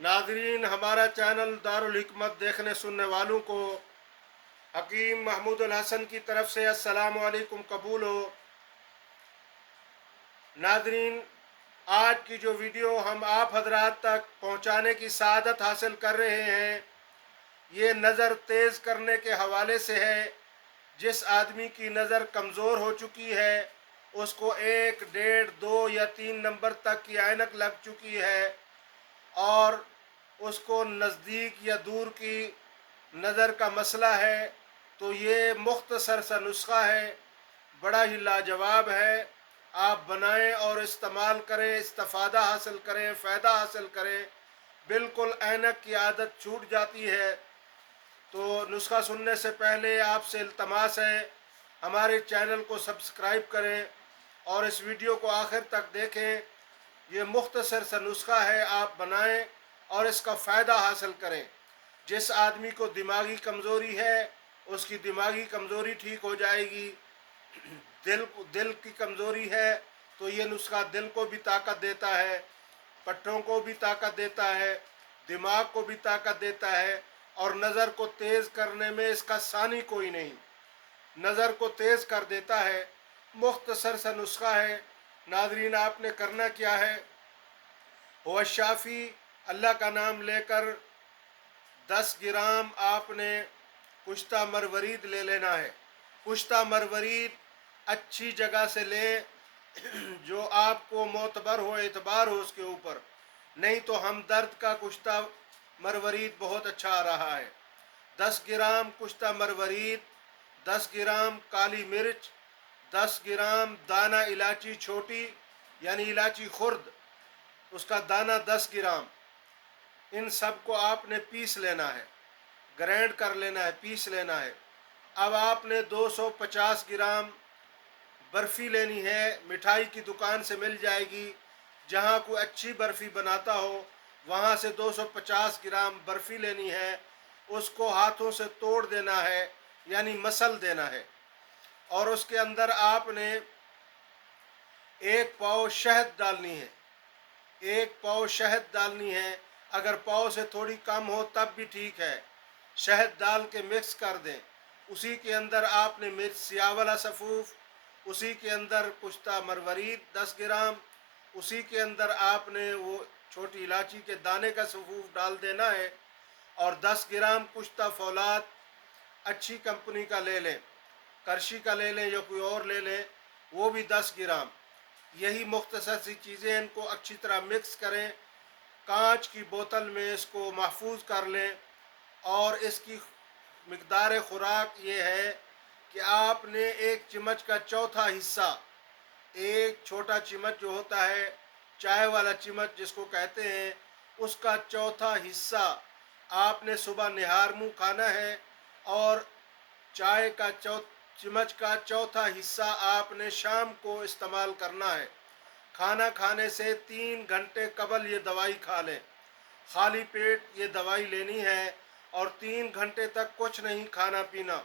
नाज़रीन, हमारा चैनल दारुल हिकमत देखने सुनने वालों को हकीम महमूद अल हसन की तरफ से अस्सलामु अलैकुम कबूल हो। नाज़रीन, आज की जो वीडियो हम आप हजरात तक पहुँचाने की सआदत हासिल कर रहे हैं, ये नज़र तेज़ करने के हवाले से है। जिस आदमी की नज़र कमज़ोर हो चुकी है, उसको 1, 1.5, 2 या 3 नंबर तक की ऐनक लग चुकी है और उसको नज़दीक या दूर की नज़र का मसला है, तो ये मुख्तसर सा नुस्खा है, बड़ा ही लाजवाब है। आप बनाएं और इस्तेमाल करें, इस्तिफ़ादा हासिल करें, फ़ायदा हासिल करें। बिल्कुल ऐनक की आदत छूट जाती है। तो नुस्खा सुनने से पहले आपसे इल्तमास है, हमारे चैनल को सब्सक्राइब करें और इस वीडियो को आखिर तक देखें। ये मुख्तसर सा नुस्खा है, आप बनाएं और इसका फ़ायदा हासिल करें। जिस आदमी को दिमागी कमज़ोरी है, उसकी दिमागी कमज़ोरी ठीक हो जाएगी। दिल की कमज़ोरी है तो ये नुस्खा दिल को भी ताकत देता है, पट्टों को भी ताकत देता है, दिमाग को भी ताकत देता है और नज़र को तेज़ करने में इसका सानी कोई नहीं, नज़र को तेज़ कर देता है। मुख्तसर सा नुस्खा है। नाज़रीन, आपने करना क्या है, हुआ शाफ़ी अल्लाह का नाम लेकर 10 ग्राम आपने कुश्ता मरवरीद ले लेना है। कुश्ता मरवरीद अच्छी जगह से लें जो आपको मोतबर हो, एतबार हो उसके ऊपर। नहीं तो हम दर्द का कुश्ता मरवरीद बहुत अच्छा आ रहा है। 10 ग्राम कुश्ता मरवरीद, 10 ग्राम काली मिर्च, 10 ग्राम दाना इलायची छोटी यानी इलायची खुर्द, उसका दाना 10 ग्राम। इन सब को आपने पीस लेना है, ग्राइंड कर लेना है, पीस लेना है। अब आपने 250 ग्राम बर्फ़ी लेनी है, मिठाई की दुकान से मिल जाएगी। जहाँ कोई अच्छी बर्फ़ी बनाता हो वहाँ से 250 ग्राम बर्फ़ी लेनी है, उसको हाथों से तोड़ देना है यानी मसल देना है। और उसके अंदर आपने 1 पाव शहद डालनी है, 1 पाव शहद डालनी है। अगर पाव से थोड़ी कम हो तब भी ठीक है। शहद डाल के मिक्स कर दें। उसी के अंदर आपने मिर्च सियाह वाला सफ़ूफ, उसी के अंदर कुश्ता मरवरीद 10 ग्राम, उसी के अंदर आपने वो छोटी इलायची के दाने का सफ़ूफ डाल देना है। और 10 ग्राम कुश्ता फौलाद अच्छी कंपनी का ले लें, करशी का ले लें या कोई और ले लें, वो भी 10 ग्राम। यही मुख्तसर सी चीज़ें, इनको अच्छी तरह मिक्स करें, कांच की बोतल में इसको महफूज कर लें। और इसकी मिकदार खुराक ये है कि आपने 1 चम्मच का चौथा हिस्सा, एक छोटा चम्मच जो होता है चाय वाला चम्मच जिसको कहते हैं, उसका चौथा हिस्सा आपने सुबह निहार मुँह खाना है। और चाय का चम्मच का चौथा हिस्सा आपने शाम को इस्तेमाल करना है। खाना खाने से 3 घंटे कबल ये दवाई खा लें। खाली पेट ये दवाई लेनी है और 3 घंटे तक कुछ नहीं खाना पीना।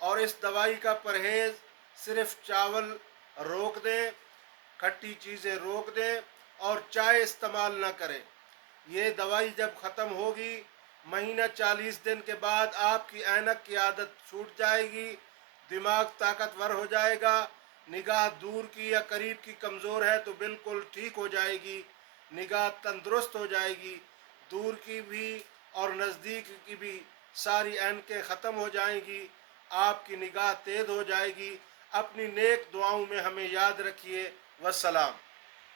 और इस दवाई का परहेज़ सिर्फ चावल रोक दें, खट्टी चीज़ें रोक दें और चाय इस्तेमाल ना करें। ये दवाई जब ख़त्म होगी, महीना 40 दिन के बाद आपकी ऐनक की आदत छूट जाएगी, दिमाग ताकतवर हो जाएगा, निगाह दूर की या करीब की कमज़ोर है तो बिल्कुल ठीक हो जाएगी, निगाह तंदुरुस्त हो जाएगी, दूर की भी और नज़दीक की भी सारी ऐनकें ख़त्म हो जाएंगी, आपकी निगाह तेज़ हो जाएगी। अपनी नेक दुआओं में हमें याद रखिए। वस्सलाम।